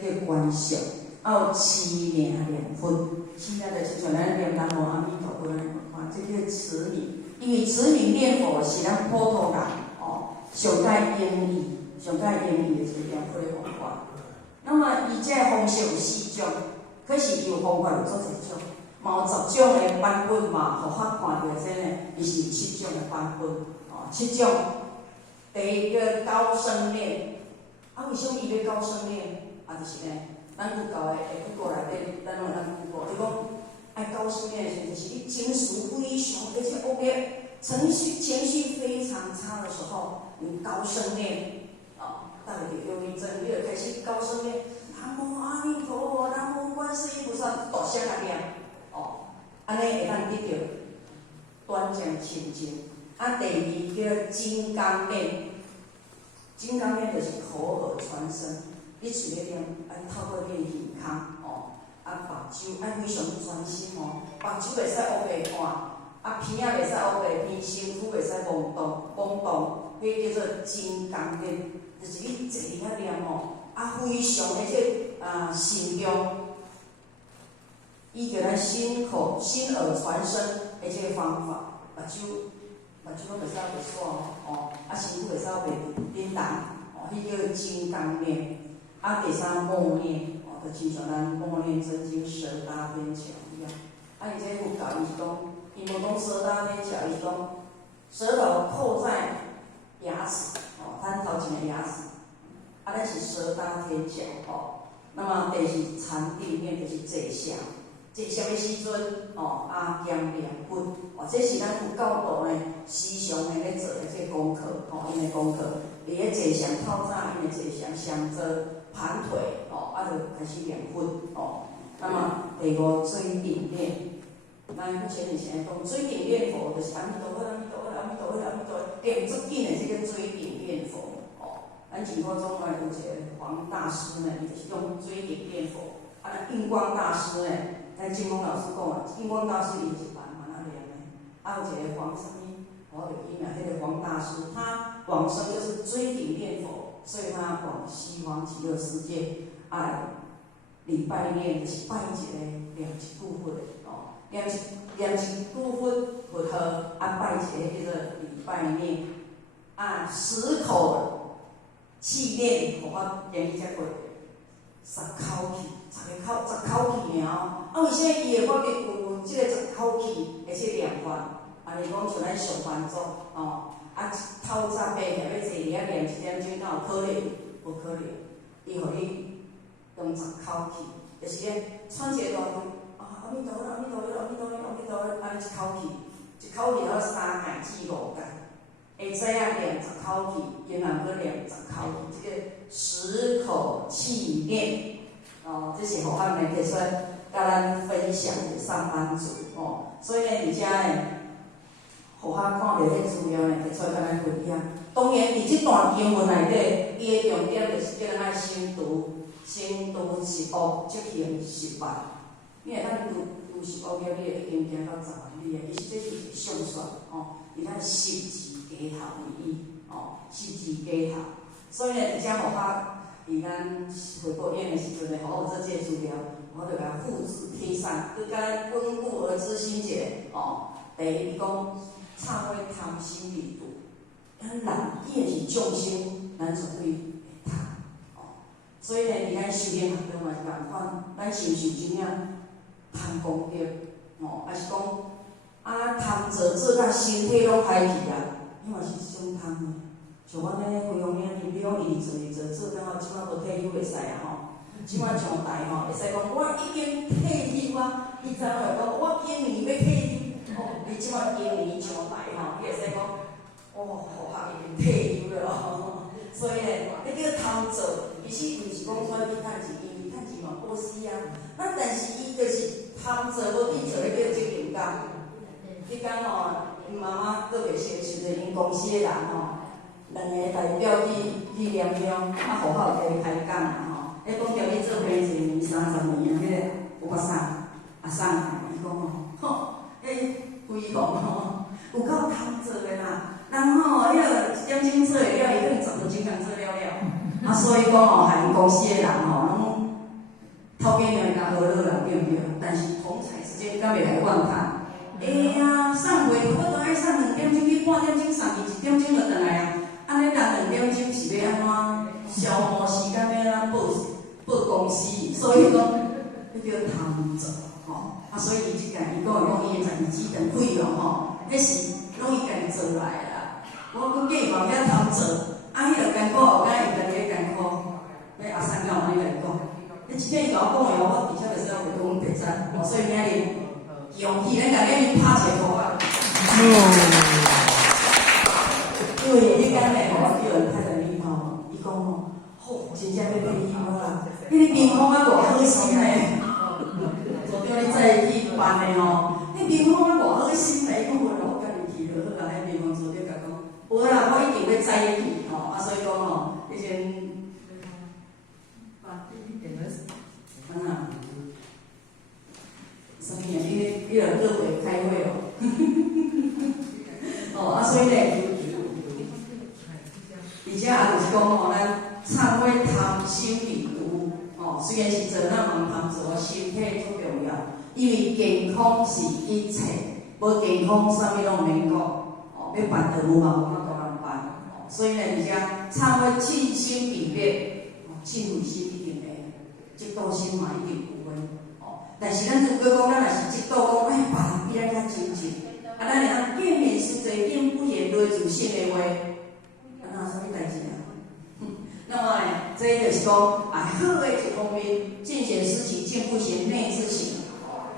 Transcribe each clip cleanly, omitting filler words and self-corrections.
叫观想，有持名念佛，持名就是像咱念南无阿弥陀佛安尼看，这叫持名。因为持名念佛是咱普通人上解容易的就是念佛的方法。那么伊这方式有4种，可是伊有方法有做侪种，嘛有10种的版本嘛，互法看到真诶，伊是7种的版本7种。第一个高声念，为什么伊要高声念？就是呢，咱佛教的佛教内底，咱用咱佛教，伊讲爱高声念的时候，就是你情绪非常而且恶劣，情绪非常差的时候，你高声念大家就容易真，你就开始高声念南无阿弥陀佛，南无观世音菩萨，大声来念安尼会当得到短暂清净。第二叫金刚念，金刚念就是口耳传声，你嘴咧念，爱透过念耳孔目睭爱非常专心目睭袂使乌白看，鼻仔袂使乌白偏，身躯袂使妄动，迄叫做金刚念，就是你坐伫遐念非常而且慎重。伊叫咱心耳传声的这个方法，目睭拢袂使白煞身躯袂使白颠动迄叫金刚念。第三默念就亲像咱默念真经舌大边巧一样。伊这佛教伊是讲，伊无讲舌大边巧，伊是讲舌头扣在牙齿咱头前的牙齿，咱是舌大边巧那么第四禅定念就是坐下。坐啥物时阵阿姜良分这是咱佛教徒呢时常的咧做的这个功课因的功课，伊咧坐上透早，因的坐上上座盘腿就开始念佛那么第五追顶念，咱目前以前讲追顶念佛，就是阿弥陀佛，阿弥陀佛，阿弥陀佛，阿弥陀佛，念足紧的这个追顶念佛咱净土中呢有一个黄大师呢，伊就是用追顶念佛。印光大师呢，咱净空老师讲印光大师伊就是慢慢念的。有一个黄什么，我袂记名，迄个黄大师，他往生就是追顶念佛，所以他往西方极乐世界礼拜念就是拜一个念一句佛念一句佛号拜一个叫做礼拜念10口气念，互我念伊才过10口气。10口气尔为什么伊会发觉有即个10口气的这念法？是讲像咱上班族透早爬起要坐伫遐念1点钟，哪有可能？无可能。伊互你用10口气，就是咧喘一个大气阿弥陀佛，阿弥陀佛，阿弥陀佛，阿弥陀佛，安尼1口气，1口气要3下至5下，会知影念10口气，然后搁念10口气，这个10口气念。这是互咱来提出甲咱分享的上班族所以呢，而且呢，互咱看到迄资料呢，提出甲咱分享。当然，伫即段经文内底，伊的重点就是叫咱爱先读10恶则行10万。因为咱读10恶业，你会已经行到10万里啊。伊实际是上算伊咱10字加头而已10字加头。所以呢，而且互咱伫咱回国院的时阵呢，互我这些资料，我就甲复制贴上，佮咱温故而知新解第一，伊讲忏悔贪心离毒，咱人伊也是众生，咱绝对会贪所以呢，伫咱修炼学中嘛是共款，咱是毋是真正贪功德还是讲贪做甲身体拢歹去伊嘛是一种贪的。像阮咧培养遐尼，比如讲伊做刚好即摆无退休袂使即摆上台会使讲我已经退休伊知影会讲我今年要退休你即摆今年上台伊会使讲学校已经退休了所以呢，迄叫贪做，其实毋是讲说伊趁钱，伊趁钱嘛好死但是伊就是贪做，无变做咧叫责任感。迄天因妈妈搁袂熟时阵，因公司的人2个代表去念乡，互我有加开讲迄讲叫你做伙1年30年迄个有法送伊讲规行有够贪做的啦。人迄个1点钟做会了，伊可能10分钟做了所以讲害因公司的人拢头边人甲学落人对不对？但是同侪之间敢袂来怨叹。啊，送袂我都爱送2点钟去半点钟送去1点钟就转来啊。安尼人2点钟是要安怎消磨时间要安怎报公司？所以讲，迄叫贪做吼。所以伊即个伊讲伊会12指长费用吼，迄是拢伊家己做来的啦。我讲计嘛遐贪做，迄个艰苦后摆伊家己咧艰苦，要阿三甲有安尼来讲。你真正伊甲我讲的我伫遮就说袂讲白赞，所以今日。勇气，咱甲恁拍一个啊！因为迄间咧，我叫人太太你吼，伊讲吼，好，真正要变伊好啦。迄个冰风啊，偌好心咧，昨天你再去办的吼，迄冰风啊，偌好心咧，伊讲无啦，我家己去就好啦。迄冰风昨天甲讲，无啦，我一定要再去吼，所以讲吼，迄阵，安那？什么呀？伊个各会开会哦，所以咧，而且也就是讲吼，咱忏悔贪心病毒虽然是做咱嘛通做，身体最重要，因为健康是一切，无健康啥物拢免讲要办道务嘛无法度通办所以咧，而且忏悔称心敝灭，称悔心一定会，嫉妒心嘛一定有诶。但是咱如果讲咱若是嫉妒讲，别人比咱较亲近，咱会当见面时侪见不言累自性的话，安那啥物代志啊？那么呢，这就是讲好的一方面，见贤思齐，见不贤内自省。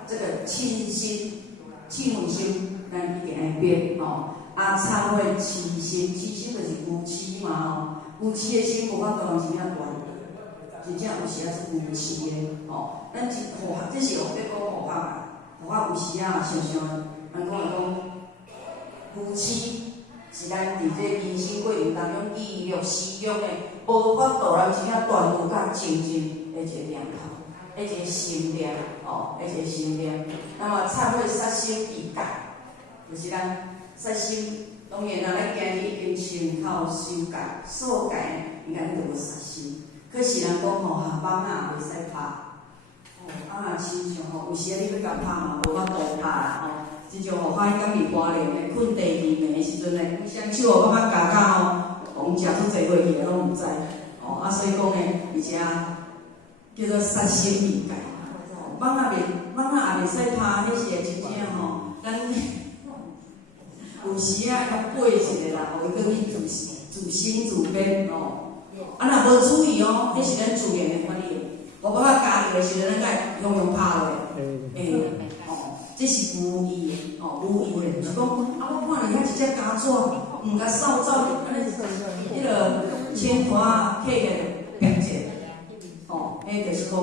这个清心、清悔心，咱一定爱变忏悔痴心，痴心就是无痴嘛无痴的心无法度人真正断。真正有时啊是无痴的咱这护法，这是学咧讲护法啊。护法有时啊，常常咱讲夫妻是咱伫这人生过程当中意欲私欲的，无法度人真正断除甲清净的一个念头，一个心念一个心念。那么忏悔杀心已改，就是咱杀心。当然咱咧今日已经身口修改，所改应该就无杀心。可是人讲下班啊袂使拍，亲像有时你要甲拍嘛，无法度拍啦真像发现讲伫花莲的困第2暝的时阵咧，双手感觉夹到讲食出侪过去拢毋知所以讲咧，而且叫做杀心已改网也袂使拍，迄是会真正咱有时啊要背一个啦，互伊去自省自编若无注意迄是咱自然的反应。无办法加入的时阵，咱该用拍落这是无意的无意的，就是讲我看着遐一只家雀，毋甲扫走，安尼迄个青花客个白者迄就是讲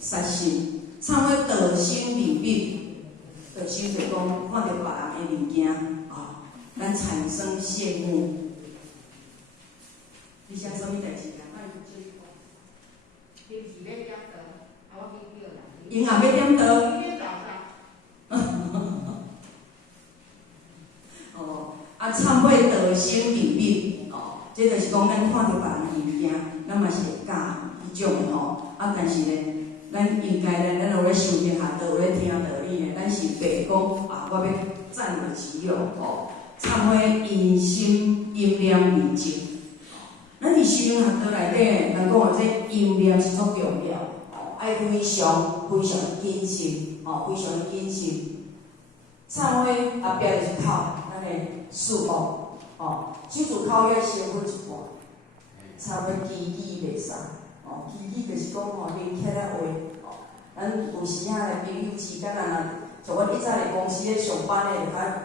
杀心，忏悔道心泯灭，道心就讲看着别人的物件咱产生羡慕。你想什么代志啊？因也要点倒。忏悔道心泯灭这就是讲咱看到别人的物件，咱嘛是会教迄种的但是呢，咱应该呢，咱有咧修行下道，有咧听道理呢，咱是袂讲我要占为己有忏悔因心因念未净。咱伫修行学道内底，人讲这因念是足重要，爱非常非常谨慎非常谨慎。忏悔后壁就是口，咱的事恶手指口要先分一半。忏悔记忆袂使记忆就是讲连起来话咱有时啊，朋友之间像阮以前伫公司咧上班咧，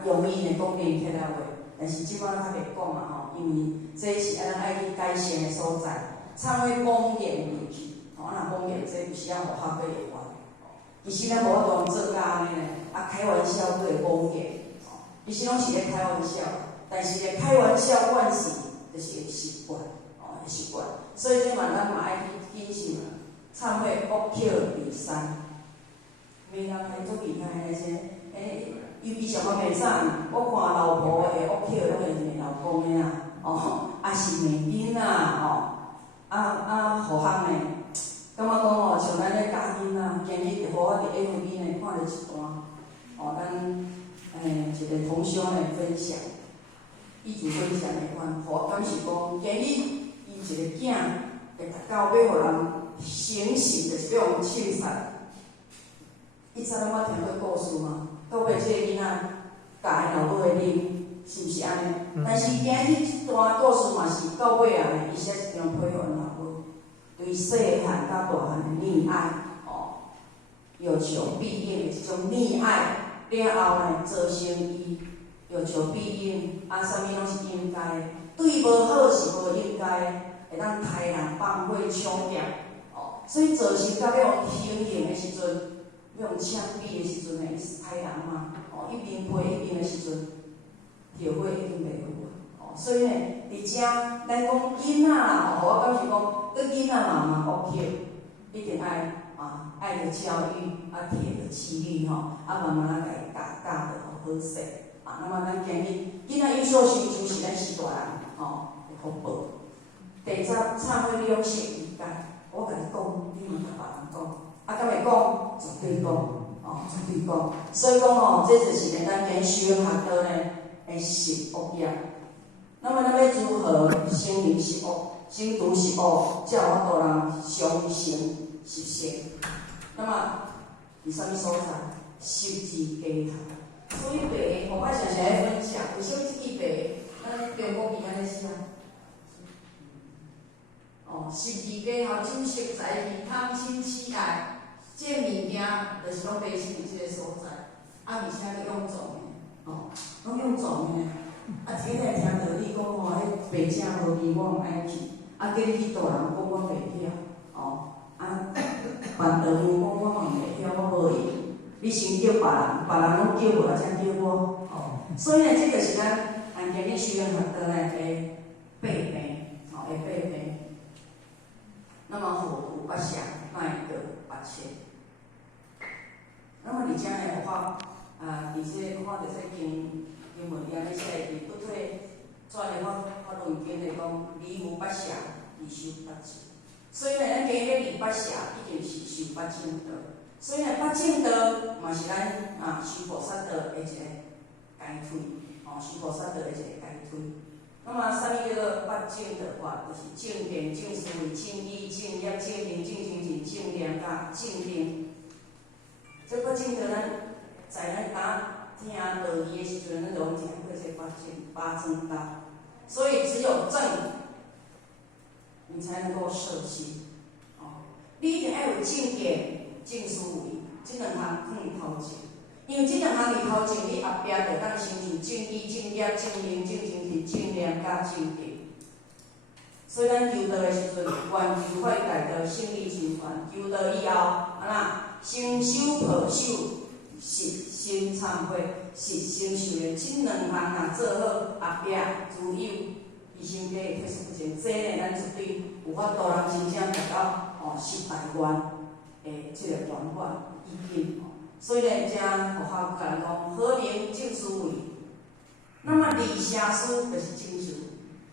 较容易咧讲连起来话，但是即摆较袂讲嘛因为这是咱爱去改善的所在。忏悔妄言离去若妄言这有时啊互法过会犯其实咱无法度做甲安尼咧开玩笑佫会妄言其实拢是咧开玩笑，但是咧开玩笑惯势就是会习惯会习惯，所以即嘛咱嘛爱去谨慎忏悔恶口离散。闽人诶足厉害诶些尤其上个袂啥，我看老婆诶恶口拢会骂老公诶是骂囡仔互项诶，感觉讲像咱咱咧教囡仔，今日就互我伫 FB 呢看到一段，咱一个同乡的分享，伊就分享的款，互我感是讲，今日伊一个囝会达到要互人行刑，就是要用枪杀。伊知影我听过故事吗？到尾即个囡仔甲因老母的啉，是毋是安尼？但是今日即段故事嘛是到尾啊，伊写一张配互因老母，对细汉到大汉的溺爱，有求必应的一种溺爱。了后呢，造成伊有求必应，啥物拢是应该的，对无好是无应该，会当杀人放火抢劫，所以造成到要行刑的时阵。要用枪毙的时阵呢，伊是歹人嘛，一边陪一边的时阵，后悔已经袂有啊，所以呢，伫遮咱讲囡仔啦，我感是讲，对囡仔嘛学一定爱着教育，摕着纪律慢慢甲伊教得好势那么咱今日囡仔优秀成就是咱时大人的福报。第三，忏悔利用性理解，我甲你讲，你嘛甲别人讲。敢会讲，绝对讲，绝对讲。所以讲这就是咱今修学道呢的实恶业。那么咱要如何生离实恶、生除实恶，才有法度人相成实性？那么伫啥物所在？十字街头。所以白，我常常来分享，为什么这句白？咱中国边安尼写。十字街头酒色财气，贪嗔痴爱，这物件就是拢发生伫即个所在，而且佫用撞的，拢用撞的。今日听到你讲迄白正无味，我毋爱去。叫你去大人讲我袂晓，办道院讲我嘛袂晓，我无闲。你先叫别人，别人拢叫无，才叫我。所以呢，这就是咱今日修养学道呢的八病，的八病。那么何故不想卖个八千？那么伫遮呢，有法伫这看到这经文安尼写，伫不退转的法论经来讲，离无八舍，而修八正。所以呢，咱今日离八舍，一定是修八正道。所以呢，八正道嘛是咱修菩萨道的一个解脱，修菩萨道的一个解脱。那么，啥物叫做八正的话，就是正念、正思维、正意、正业、正行、正精进、正念甲正定。这八正道，咱在咱听道义的时阵，咱拢听过这八正道。所以只有正，你才能够摄心。你一定要有正念、正思维，这两项放伫头前。因为这两项伫头前，你后壁就当成就正义、正业、正行、正精进、正念甲正定。所以咱求道的时阵，愿求法大道胜利循环。求道以后，先修抱守，实先忏悔，实先修炼。这两项若做好，后壁自有伊身体会退出不前。这呢，咱绝对有法度人真正达到十大愿的这个圆满意境。所以呢，遮佛法甲咱讲，和明正思维。那么离邪思就是正思维，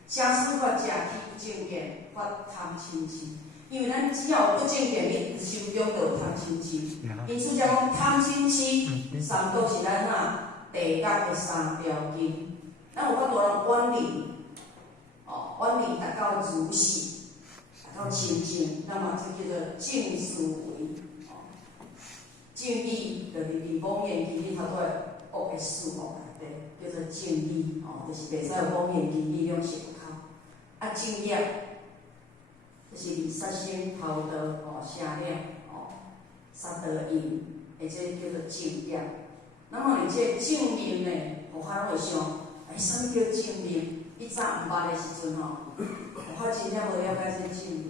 邪思法者起不正见，发贪嗔痴。因为咱只要有不正见，你心中就有贪嗔痴。因此才讲贪嗔痴三毒是咱地觉的三条根。咱有法度人远离，远离达到如是，达到清净，那么这叫做正思维。正义就是伫妄言其理头拄的恶的事内底，叫做正义，就是袂使有妄言其理两舌口。正业就是离杀生、偷盗、邪念、杀盗淫，或者叫做正业。那么而且正面呢，互法拢会想，啥物叫正面？以早毋捌的时阵互法真正无了解这正面。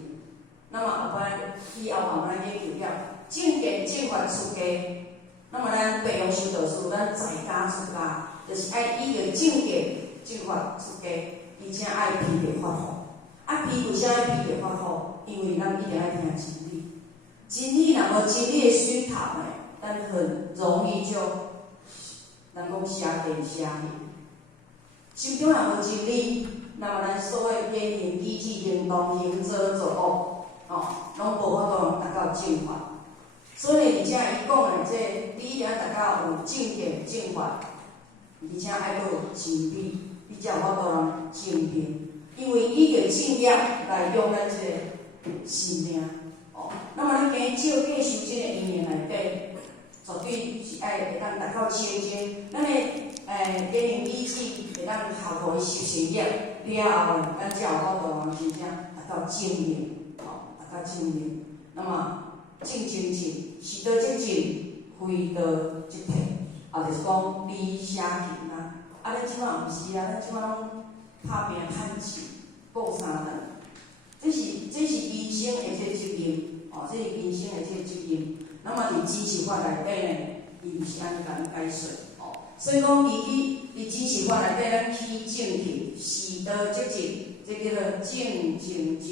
那么后摆以后慢慢研究了。正见正法出家，那么咱培养修道士，咱在家出家，就是爱依着正见正法出家，而且爱披着法号。为啥爱披着法号？因为咱一定爱听真理。真理若无真理的水头呢，咱很容易就，人讲邪见邪念。心中若无真理，那么咱所有言行举止、行动、行者作恶，拢无法度达到正法。所以而且伊讲的这第一点，大家有正见正法，而且还佫有真理，你才有法度通证明。因为伊着正业来用咱这个生命。那么咱今照继续这个因缘内底，绝对是爱会当达到清净。咱的经营意志会当效互伊修成业了后，咱才有法度真正达到正业，达到正业。那么正正正，是道即正，非道即骗，就是讲理写行啊。咱即摆毋是啊，咱即摆拢拍拼趁钱，顾啥呢？这是人生的这个责任。这是人生的这个责任。那么伫知识法内底呢，伊就是安尼甲咱解说。所以讲，伫知识法内底，咱起正气，是道即正，这叫做正正正。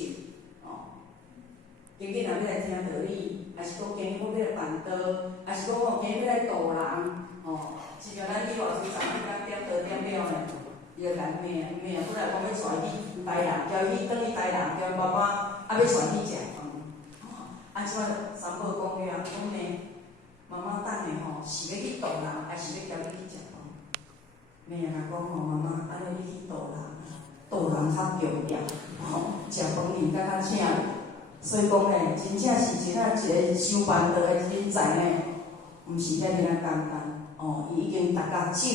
今日若要来听道理，还是讲今日我要来办道，还是讲我今日要来度人，亲像咱李老师昨昏讲点道点了呢，伊就讲咩啊？本来讲要带去台南，叫伊转去台南，叫爸爸要带去食饭。即摆三宝讲了，讲呢，妈妈等下是要去度人，还是要交你去食饭？咩啊？讲妈妈，安尼你去度人较重要，食饭离甲较请。所以讲呢，真正是一个修办道的人才呢，毋是遐尔简单。伊已经达到正正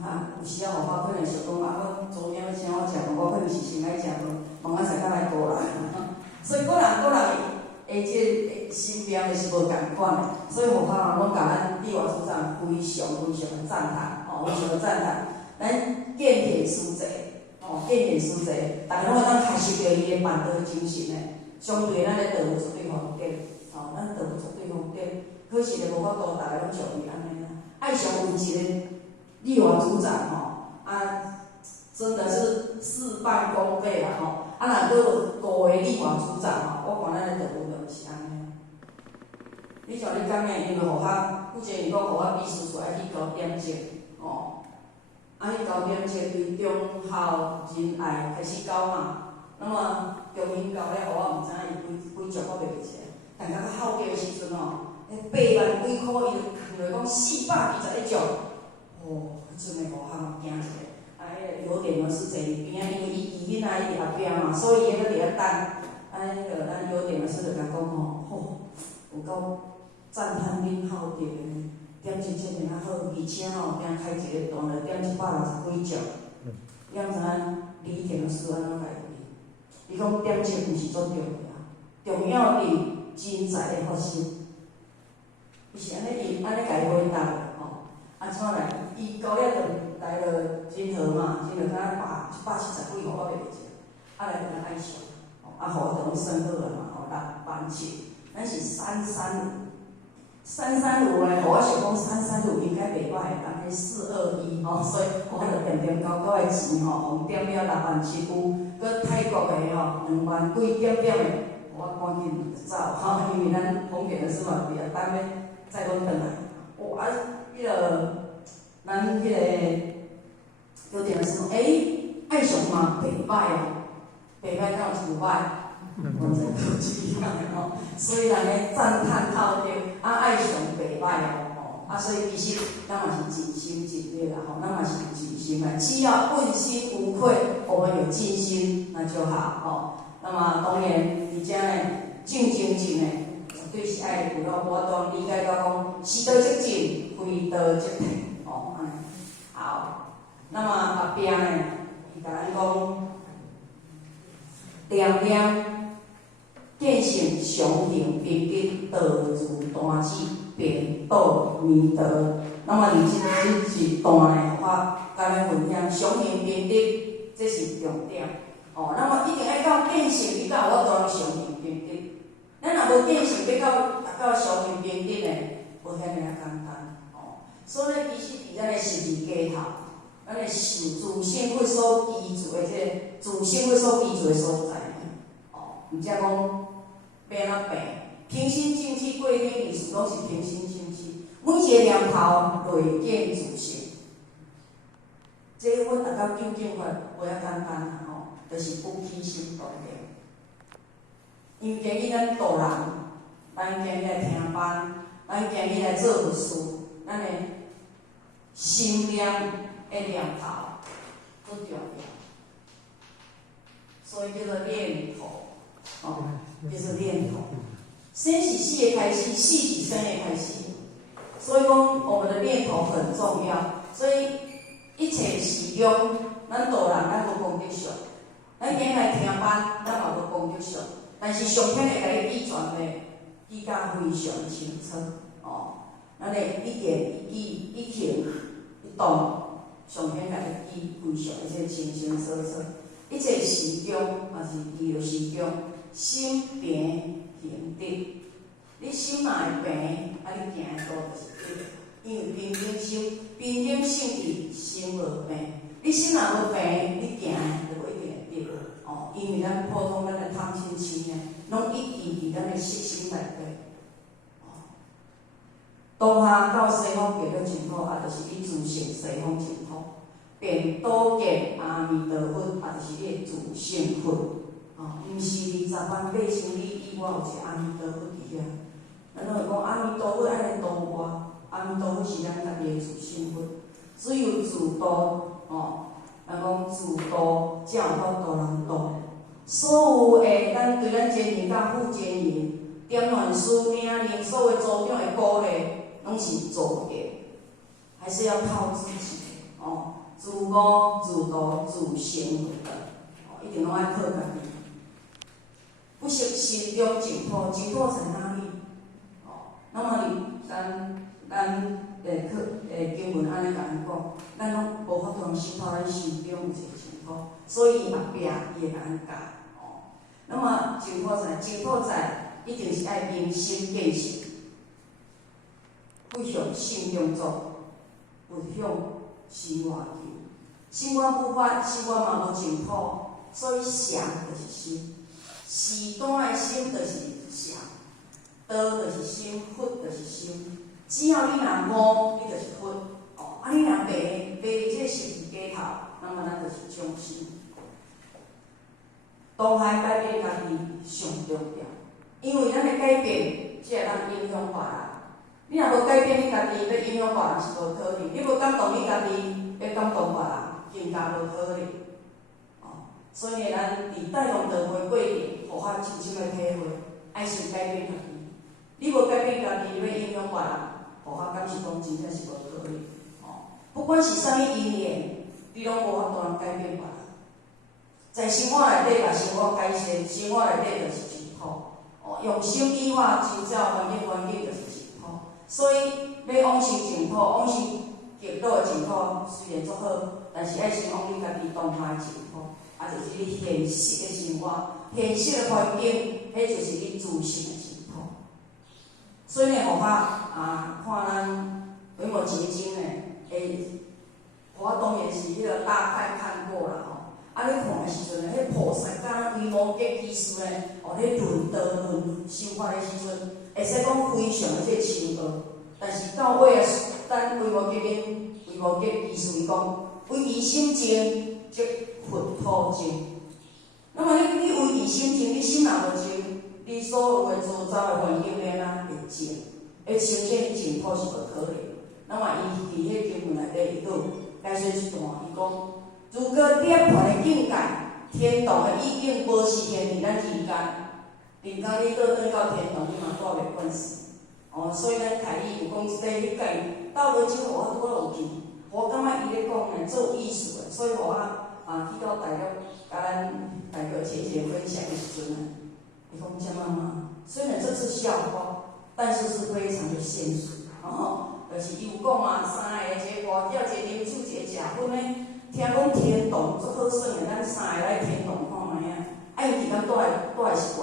啊！有时啊，我可能想讲我昨天要请我食饭，我可能是先来食饭，慢慢才甲来度人。所以个人的这个心命就是无共款的，所以学校人拢甲咱李华组长非常的赞叹，非常的赞叹。咱见贤思齐，见贤思齐，逐个拢会当学习到伊的办道精神的。相对咱的道路绝对方便，咱道路绝对方便。可是咧无法度，逐个拢像伊安尼啦。爱上有一个李华组长真的是事半功倍啦若佫有5个立法组长我看咱的道路就毋是安尼。你像你讲的，因为互较，之前伊讲互我秘书处爱去交点证，去交点证对中校仁爱开始交嘛。那么中英交了，互我毋知影伊几种我袂记起来。但到后期的时阵迄8万几箍伊就囥落讲421种，迄阵的互我惊一下。迄个油点呢是坐伫边仔，因为伊囡仔伊伫后壁嘛，所以伊搁伫遐等。迄个咱油点呢是就甲讲有够赞叹恁孝弟的，点真正尔好，而且惊开一个段了，点160几种。你毋知影李田老师安怎解决？伊讲点证毋是最重要，重要伫人才的发生。伊是安尼甲伊回答的怎来？伊交了就来了真好嘛，真好，敢170几，我袂记起来。来就来爱上，互我等于算好了嘛，687，咱是335咧，我想讲335应该袂歹，但是421所以我就点点高高的钱互点了67000有，搁泰国的2万几点的，我赶紧就走因为咱方便的是嘛，比较等咧再拢转来。迄个咱迄个有点是爱上嘛袂歹袂歹敢有一句歹。我真客气所以人咧赞叹透着，爱上袂歹所以其实咱嘛是尽心尽力啦咱嘛是尽心来，只要问心无愧，我们有尽心那就好那么当然，而且呢，正的绝对是爱有法度理解到讲，是道即正，非道即骗安尼。好，那么后壁呢，伊甲咱讲，念念。见性常行并得道如单子，便道弥德。那么你这一段呢，我甲咱分享常行并得，这是重点那么一定要到见性，你才有法度常行并得。咱若无见性，要到常行并得呢，无遐尔简单所以其实伫咱的十二家头，咱的受自性会所居住的这个自性会所居住的所在毋则讲。变啊变，平心静气过天意思拢是平心静气，每一个念头内见自性。这阮大家究竟法无遐简单就是不起心动念。因为今日咱度人，咱今日来听班，咱今日来做佛事，咱的心念的念头最重要，所以叫做念头，叫做念头。生是死的开始，死是生的开始，所以讲我们的念头很重要。所以一切时中，咱道人咱无功德上，咱今日来听班，咱嘛无功德上，但是上天会甲你记传的，记甲非常清楚。咱的一言一语、一行一动，上天甲你记非常而且清清楚楚。一切时中，嘛是遇到时中，心平行直。你心若会平，你行的路就是对。因为平等心，平等性伫心无平。你心若无平，你行的就无一定会对。因为咱普通咱的贪嗔痴呢，拢一直伫咱的识心内底。东方到西方过得真好，就是你自性西方净土。便多见阿弥陀佛，就是你的自性佛。毋是20万八千里以外有一个阿弥陀佛伫遐。咱拢会讲阿弥陀佛爱来度我，阿弥陀佛是咱家己的自性佛。只有自度，咱讲自度才有法度人度。所有的咱对咱前人甲副前人，点传师领领所有组长的鼓励，拢是做的，还是要靠自己。自我、自度、自性的，一定拢爱靠家己。不识心中净土，净土在哪里？那么咱经文安尼甲咱讲，咱拢无法度通识透咱心中有一个净土，所以伊后壁伊会甲咱教。那么净土在，净土在一定是爱明心见性，不向心中走，不向心外求。心观不发，心观嘛无净土，所以想就是心，时段的心就是想，道就是心，佛就是心。只要你若悟，你就是佛。你若白这十字架头，那么咱就是众生。当下改变家己上重要，因为咱的改变才会当影响别人。你若无改变你家己，要影响别人是无可能。你无感动你家己，要感动别人，更加无可能。所以咱伫带动道会过程，互法深深的体会，爱先改变家己。你无改变家己，你要影响别人，互法敢是讲真正是无可能。不管是啥物因缘，你拢无法度通改变别人。在生活内底，把生活改善，生活内底就是净土。用心依法周照环境，环境就是净土。所以要往生净土，往生极乐的净土虽然足好，但是爱先往你家己当下的净土。就是你现实的生活，现实的环境，迄就是你自性的净土。所以呢，互法看咱维摩诘经呢，我当然是迄个大概看过啦你看的时阵呢，迄菩萨甲维摩诘居士呢，咧论道论修法的时阵，会使讲非常的深奥。但是到尾啊，咱维摩诘居士伊讲，唯疑心净，即佛土净。那么你唯疑心净，你心若无净，你所有的周遭的环境要哪会净？要呈现净土是无可能。那么伊伫迄经文内底，伊佫解说一段，伊讲：如果涅槃的境界，天堂的意境无实现伫咱人间，人间你倒转到天堂，你嘛带袂惯势。所以咱开义有讲即个迄个，到尾即个我拄有去，我感觉伊咧讲呢，做有意思的，所以我去到大陆，甲咱大家姐姐分享的时阵呢，伊讲什么嘛？虽然这是笑话，但是是非常的现实。就是伊有讲三个一个歌叫一个啉酒，一个食薰的。听讲天堂足好耍的，咱三个来天堂看卖啊！伊伫敢住的是悬，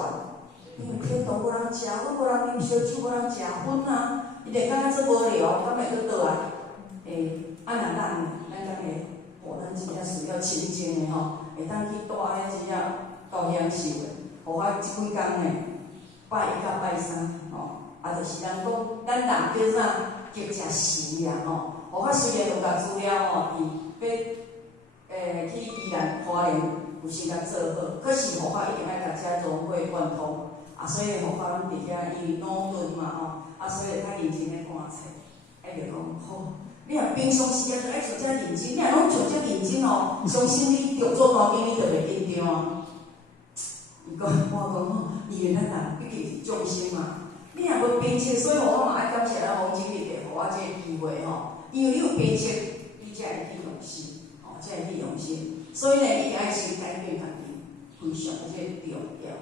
因为天堂无人食薰，无人啉烧酒，无人食薰啊！伊就感觉做无聊，敢会去倒来？若咱敢会，咱真正需要清净的会当去住遐真正够享受的。互我即几工呢，拜一甲拜三就是人讲，咱人叫啥？叫食时啊互我虽然有甲资料伫要去宜兰花莲有时甲做好，可是互我一定爱甲遮融会贯通所以互法拢伫遐，因为脑钝嘛吼，所以较认真咧看册，就讲好。你若平常时啊，就爱像遮认真，你若拢像遮认真哦，相信你着做单经，你着袂紧张啊。伊讲，我讲吼，因为咱人毕竟是众生嘛，你若无鞭策，所以我嘛爱感谢咱王经理给互我这个机会吼，因为你有鞭策，你才会去用心，才会去用心。所以呢，你着爱先改变家己，非常这个重要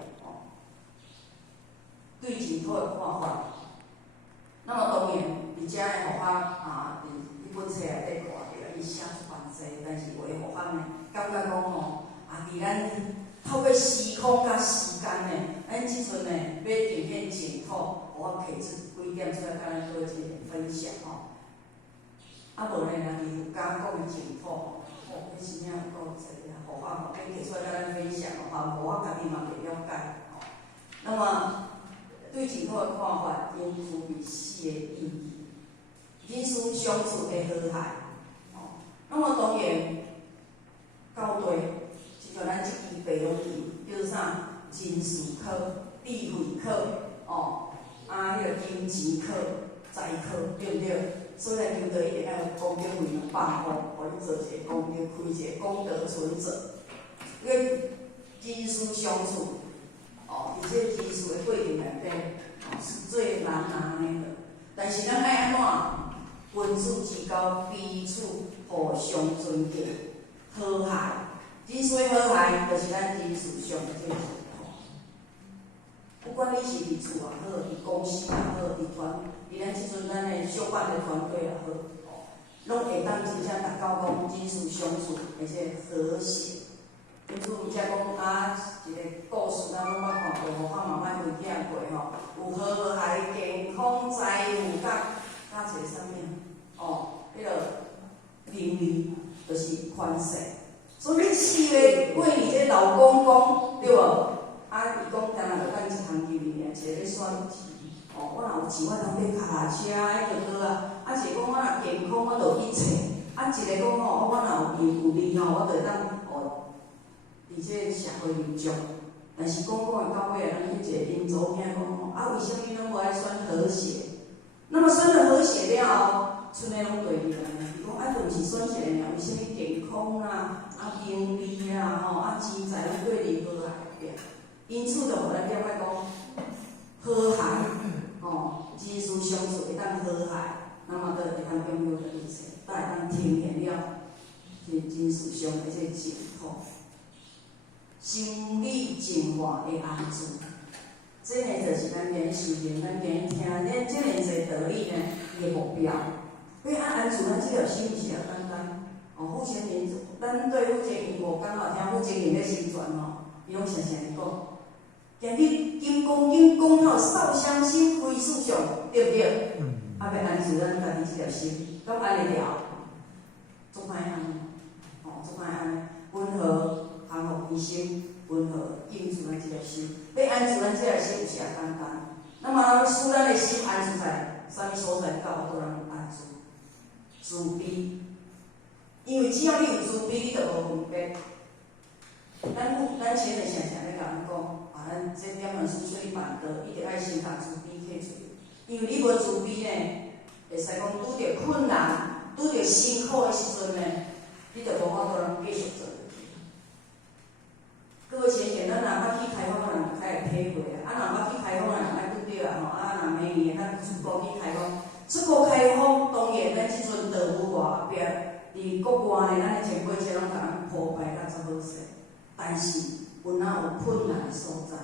对净土的看法。那么当然，而且呢，互我伫本册内底看着，伊写出偌济，但是话互我呢，感觉讲吼，伫咱透过时空甲时间呢，咱即阵呢要呈现净土，互我提出几点出来，甲咱做一个分享吼。无呢，若是有讲的净土，迄是影够济啊，互我提出来甲咱分享互我家己嘛袂了解那么。对净土的看法，因处于死的意义，人事相处的和谐。那么当然，到底就像咱即支白龙旗叫做啥？人事科、智慧科，迄个金钱科、财科，对不对？所以求道一定要有功德为能办法，互你做一个功德，开一个功德存折。因为人事相处。伫这技术的过程内底，是最难拿捏的。但是咱爱安怎？君子之交，彼此互相尊敬，和谐。之所以和谐，就是咱人事上的这个情况。不管你是伫厝也好，伫公司也好，伫咱即阵咱的小办的团队也好，拢会当真正达到讲人事相处，而且和谐。因此，毋才讲一个故事，咱拢捌看过，互我慢慢分享过吼。有和谐、健康、财富，甲一个啥物？迄个名利，就是宽恕。所以你4月过年这老公公，对无？伊讲当然着咱一项机里面，一个要选钱。我若有钱，我通买脚踏车，迄就好啊。一个讲我若健康，我着一切。一个讲我若有利我着当伫这社会立足，但是讲到尾啊，咱迄一个因祖兄讲为什么拢无爱选和谐？那么选了和谐了后，剩的拢对立安尼。伊讲就毋是选一个尔，为什么健康啦、名利啦、钱财拢对立和谐？因此，就互咱了解讲和谐，人事相处会当和谐，那么就会当拥有着一切，才会当体现了人事上的这净土。心理净化的安住，这个就是咱今日修行，咱今日听咱这么侪道理呢，伊的目标。所以安住咱这条心是啊简单。父亲人，咱对父亲人无讲听父亲人咧宣传伊拢常常讲，今日金光阴讲到少相心，非事上，对不对？要安住咱家己这条心，敢安尼了？做歹安尼，做歹安尼，温和。康复医生，温和应住咱这条心，要安住咱这条心有啥简单？那么使咱的心安住在啥物所在？教都人安住，慈悲。因为只要你有慈悲，你就无分别。咱前日常常咧甲人讲，咱这点文书处理办道，伊着爱先把慈悲摕出来。因为你无慈悲呢，会使讲拄着困难、拄着辛苦的时阵呢，你着无法度通继续做。各位先生，咱若捌去开放的人才会体会啊。若捌去开放的人爱拄着若明年咱出国去开放，出国开放当然咱即阵道务外壁，伫国外呢，咱的前辈车拢甲咱铺排甲足好势。但是有困难的所在，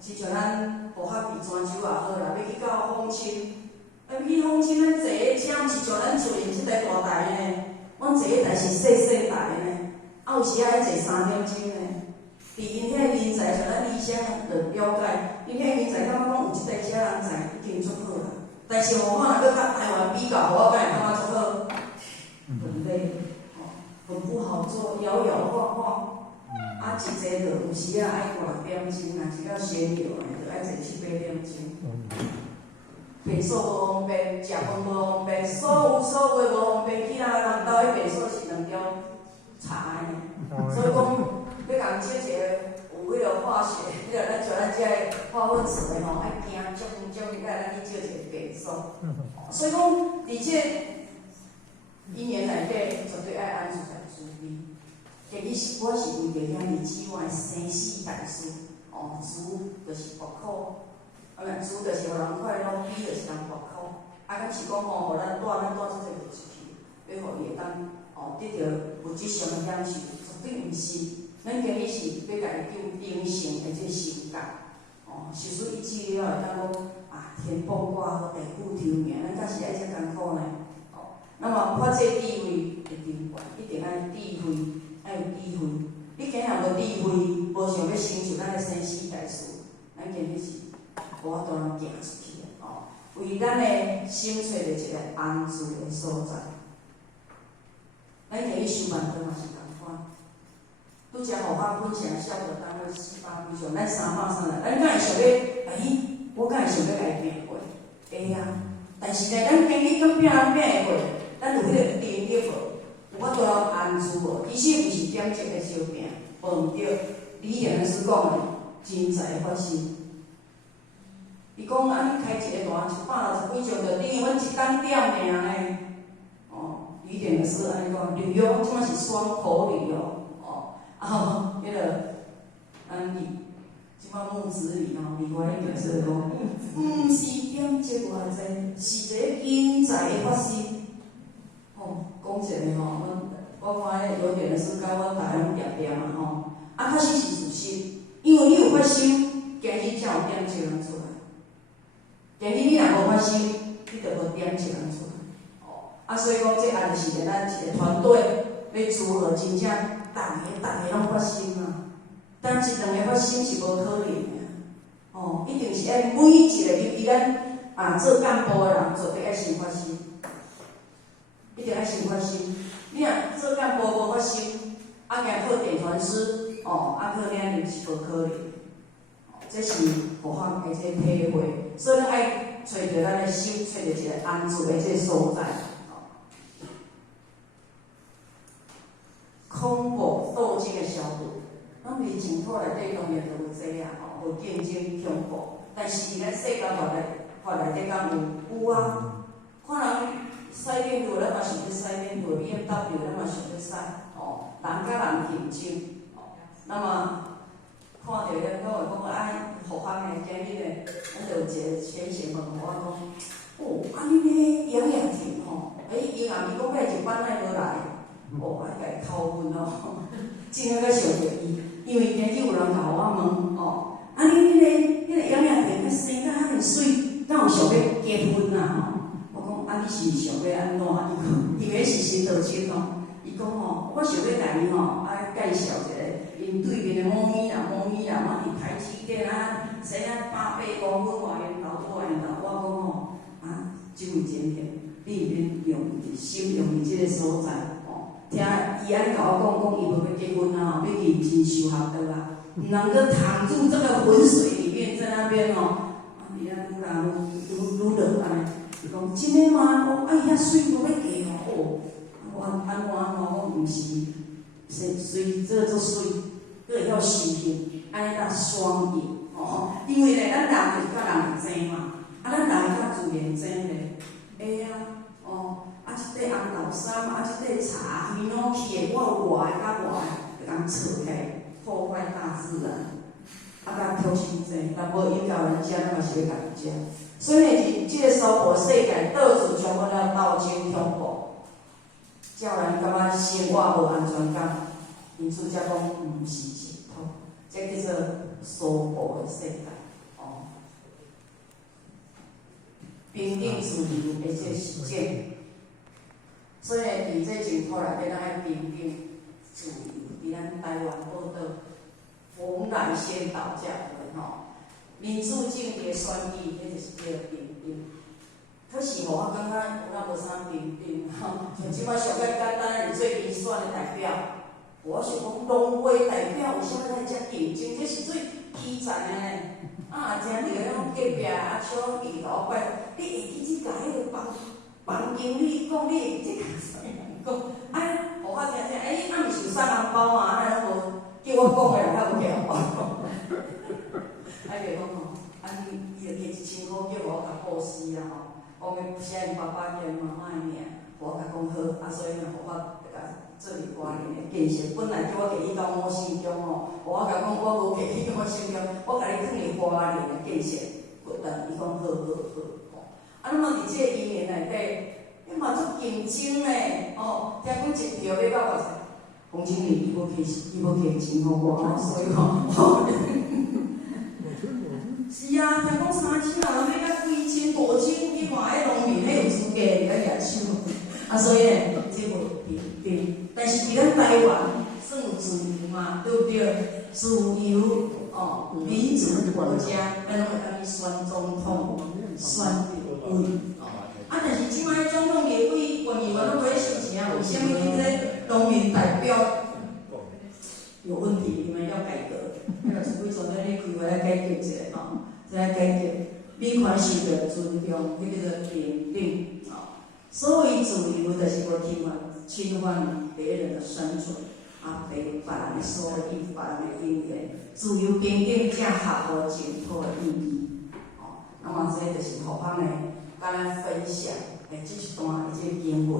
亲像咱河合伫泉州也好啦，要去到丰清，去丰清咱坐个车，毋是像咱厝里即台大台呢，阮坐个台是细台呢，有时爱坐3点钟呢。伫因遐人才像咱理想着了解，因遐人才感觉讲有即台车人才已经足好啦。但是我若搁甲台湾比较，我敢会感觉足好，很累，很不好做，摇摇晃晃。一坐就有时啊爱5点钟，若是到仙游呢，就爱坐7、8点钟。便所无方便，食饭无方便，所有的无方便，去人兜迄便所是2条柴呢。所以讲，要共请一个有迄个化学，咱像咱遮个花粉词的吼，爱惊种甲咱去借一个便所。所以讲，而且一年内底绝对爱安住在厝边。其实我是为着遐日子，我的生死大事。主就是国考，主就是互人快乐，悲就是人国考。敢是讲互咱带出这个出去，要互伊会当得到物质上的享受，绝对毋是。咱今日是要家己救灵性的这心界。是属于治疗会当讲天崩挂好，地久天明，咱敢是爱遮艰苦呢？那么发这智慧的根源，一定爱智慧，爱有智慧。你今日无智慧，无想要成就咱的生死大事，咱今日是无法度通行出去的。为咱的心找着一个安住的所在。咱今日修万德嘛是共款。拄则互我分享少着单位400以上，咱300上来，咱敢会想要？我敢会想要来拼过？会啊！但是呢，咱今日讲拼会过，咱有迄个能力无？有法度安住无？其实毋是点击的小拼，无毋对。李严老师讲的，真在发生。伊讲你开一个大160几种，就等于阮一工点命呢。李严老师安尼讲，旅游即摆是双口旅游。迄个即摆木子里另外一个是讲，毋是点击偌济，是一个经济的发生。讲一个我看迄有点的是甲阮大家业嘛确实是事实，因为你有发生，今日才有点击人出来。今日你若无发生，你就无点击人出来。所以讲这也就是咱一个团队要如何真正。逐个拢发生但一两个发生是无可能的。一定是爱每一个尤其咱做干部的人，绝对爱先发生，一定爱先发生。你若做干部无发生，靠电传师，靠领导是无可能的。这是互我的这体会，所以咱爱找着咱的心，找着一个安住的这所在。恐怖斗争的消毒，咱伫净土内底当然就有这无竞争恐怖，但是伫咱世间法内底敢有啊？看人驶电路，咱嘛想要驶电路；BMW，咱嘛想要驶。人甲人竞争。那么看到咧，我会讲互访的今日咧，咱就有一个先生问我讲，你咧养养田伊若咪讲要一班来无来。我甲伊拷问真个想着伊，因为今日有人甲我问你迄个养养田生得遐尼水，敢有想要结婚我讲你是想要安怎？伊讲是新道亲伊讲我想要甲伊介绍一个因对面的猫咪啦，我伫台积电生800公分外缘投多缘投，我讲这位前辈，你一定用心用伫即个所在。听伊安甲我讲，伊无要结婚要认真修学的毋能够躺住这个浑水里面，在那边伊愈热伊讲真诶吗？遐水无要加我安怎讲毋是，水这做水，佫会晓修行，安尼才双赢因为咧，咱人就是甲人争嘛，咱人甲自然争咧，会即块红豆衫，即块茶，鼻拢去的，我有外的甲外的，就共扯起来，破坏大自然，甲挑衅者，若无引导人家，咱嘛是要甲人家。所以呢，即个娑婆世界到处充满了斗争恐怖，叫人感觉生活无安全感，因此才讲毋是净土，这叫做娑婆的世界。平等自由的这实践。所以伫这净土内底，咱爱平等自由。伫咱台湾报道，蓬莱仙岛遮有民主政治的选举，迄就是叫平等。可是我感觉有无啥平等像即摆上较简单是做民选的代表，我想讲农会代表为啥物遮竞争？这是最凄惨的呢。真伫咧讲隔壁小弟甲我怪，你会去去甲迄个房经理讲，你会去甲啥人讲？互我听听，毋是有送红包嘛？拢无叫我讲的人较有条。袂讲吼，伊就摕1000箍叫我甲布施啦吼，我要写因爸爸叫因妈妈的名，我甲讲好，所以呢，互我甲做一寡年的建设。本来叫我摕去到某信中吼，我甲讲我无摕去某信中，我甲你囥去花莲的建设，不等伊讲好。啊，那么伫这个医院内底，你嘛足竞争嘞，哦，听讲一票要到偌济，洪经理伊要摕钱互我，所以吼，是啊，听讲3000人要到2000、5000，你看迄农民迄有资格来举手，所以呢，这无平等。但是伫咱台湾算有自由嘛，对不对？自由哦，民主国家，咱拢会当去选总统、选立委哦。但是即摆总统、立委、官员拢无咧收钱啊，为什么你这农民代表有问题？你们要改革，要是为从这里开会来解决一下哦，来解决民权受到尊重，迄个做平等哦。所谓自由，就是无侵犯别人的生存。别人的所益，别人的因缘，自由平等才合乎净土的意义。哦，那么这就是互咱的，甲咱分享的这一段的这经文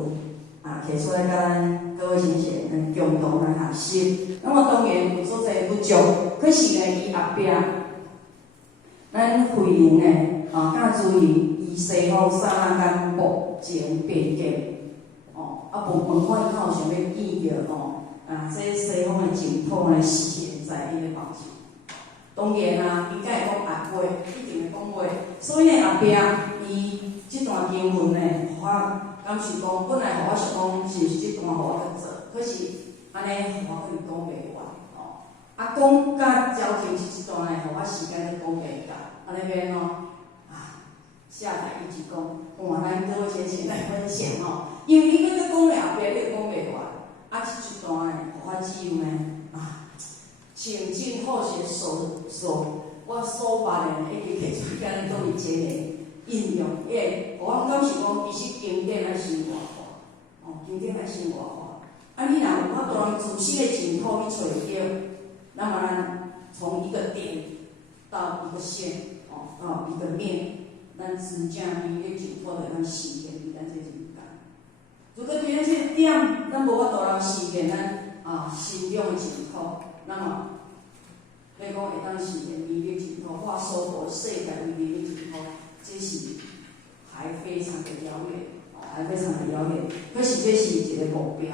提出来，甲咱各位先生共同来学习。那么当然有所在不足，可是呢，伊后壁，咱会员呢，较注意伊西方三间目前变革。哦，问我伊有想要意见哦。这西方的净土呢，现在伊咧帮助。当然啊，伊敢会讲后话，一定会讲话。所以呢，后壁伊这段经文呢，互我感受讲，本来互我想讲是这段互我去做，可是安尼互我可能讲袂完哦。讲甲交情这一段呢，互我时间咧讲袂到，安尼变咯下台一鞠躬，咱各位先生来分享哦。因为你要讲了后壁，你讲袂完。这一段呢，互我只有呢请进后学我所捌的呢，已经摕出甲咱做一节的应用，互我感受讲，其实经典来生活化，经典来生活化。你若有法度让自身的净土去找着，那么咱从一个点到一个线，到一个面，咱真正伊咧净土的咱实现伫咱这人间。如果伫咱这个点，咱无法度让实现咱心中的净土，那么要讲会当实现弥勒净土，化娑婆世界为弥勒净土，这是还非常的遥远，还非常的遥远。可是这是一个目标，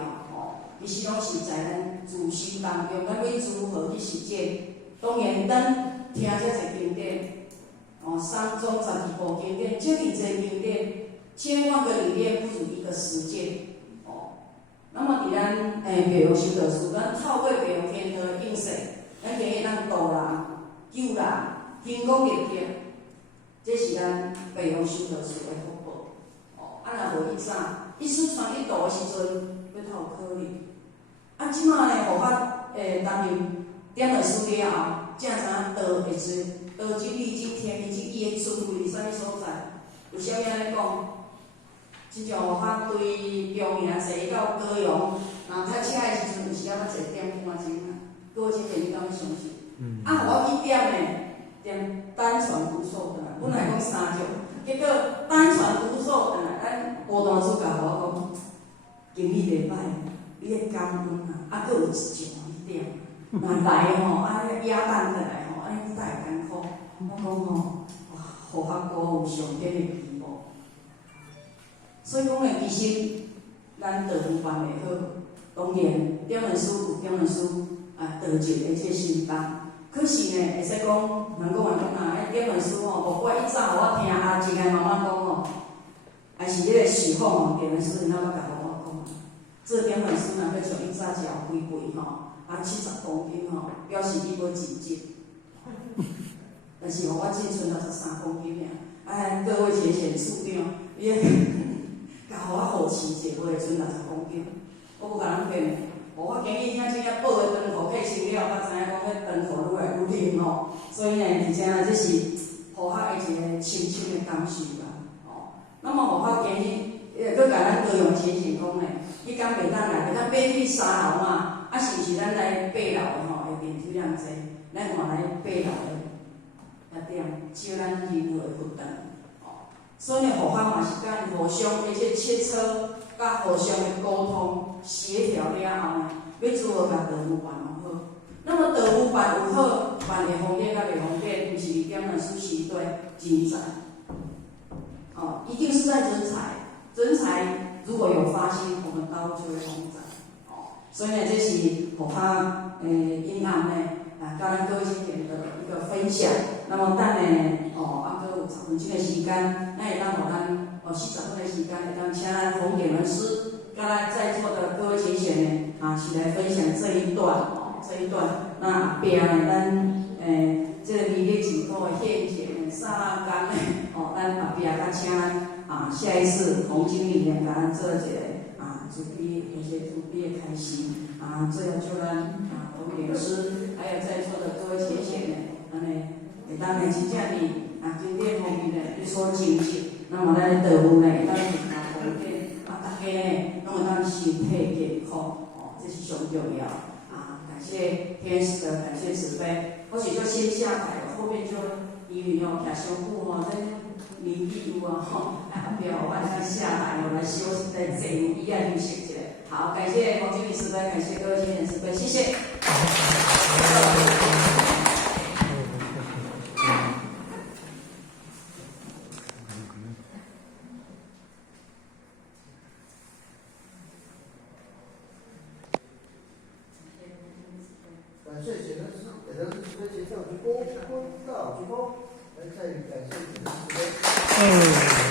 其实拢是在咱自心当中，咱要如何去实践？当然，咱听这个经典，三宗12部经典，这么多经典，千万个理念不如一个实践。那么伫咱北洋修道士，咱透过北洋天道的应用，咱可以咱度人、救人、天公立德，这是咱北洋修道士的福报。若无伊早，伊宣传去度的时阵，要头可能。即马呢，互我担任点了书了后，才知影道会做，道经、理经、天理经，伊的尊贵伫啥物所在？有啥物安尼讲？亲像我对中年坐到高雄，读册的时阵，有时啊坐点半钟各位先生，你敢要相信？我去点呢，点单传独授的，本来讲3种，结果单传独授的，咱吴大主甲我讲，经理袂歹，你的感恩佫有一种去点，若来野蛋的来安尼才会艰苦。我讲互我鼓舞上天的希望。所以讲呢，其实咱道务办袂好，当然点文书有点文书道经的这心担。可是呢，会使讲，人讲点文书无怪伊早互我听真个妈妈讲还是迄个师傅点文书，哪捌甲我讲，做点文书若要像伊早食规杯70公斤表示你要真精。但是我只剩63公斤尔，各位先生处长，你甲互我好持者，我会剩60公斤。我无甲人骗，我今日遐只报的长裤客收了，我知影讲迄长裤愈来愈冷所以呢，而且呢，这是互我的一个深深的感受啦。那么互我今日佫甲咱高雄先生讲呢，你敢袂当来？袂当爬去3楼嘛？是毋是咱来8楼的会电梯人济？咱换来8楼的点招咱任务的活动。哦，所以佛法嘛是讲互相而且切磋，甲互相的沟通协调了后呢，要如何甲道务办好。那么道务办有好，办会方便甲袂方便，毋是一点是是对人才。哦，一定是在人才，人才如果有发心，我们道就会发展。哦，所以呢，这是佛法因案呢，甲咱各位先前的一个分享。那么等呢，还阁有10分钟的时间，咱会当互咱40分的时间，会当请咱弘典文师，甲咱在座的各位先贤呢，是来分享这一段这一段。那后壁呢，咱这个弥勒净土的现前刹那间呢，咱后壁甲请下一次弘经里面甲咱做一个主笔，而且主笔的开始最后就咱弘典师，还有在座的各位先贤呢，会当呢真正的经典方面呢有所精进，那么咱的道务呢，会当弘典大家呢，拢会当身体健康，这是上重要感谢天师的，感谢慈悲。或许就先下台，后面就因为徛伤久咱年纪有后壁我再下来来休息，再坐椅休息一下。好，感谢黄经理慈悲，感谢各位先生慈悲，谢谢。感谢显德师，给德师慈悲结上鞠躬，躬道鞠躬，来再感谢显德师慈悲。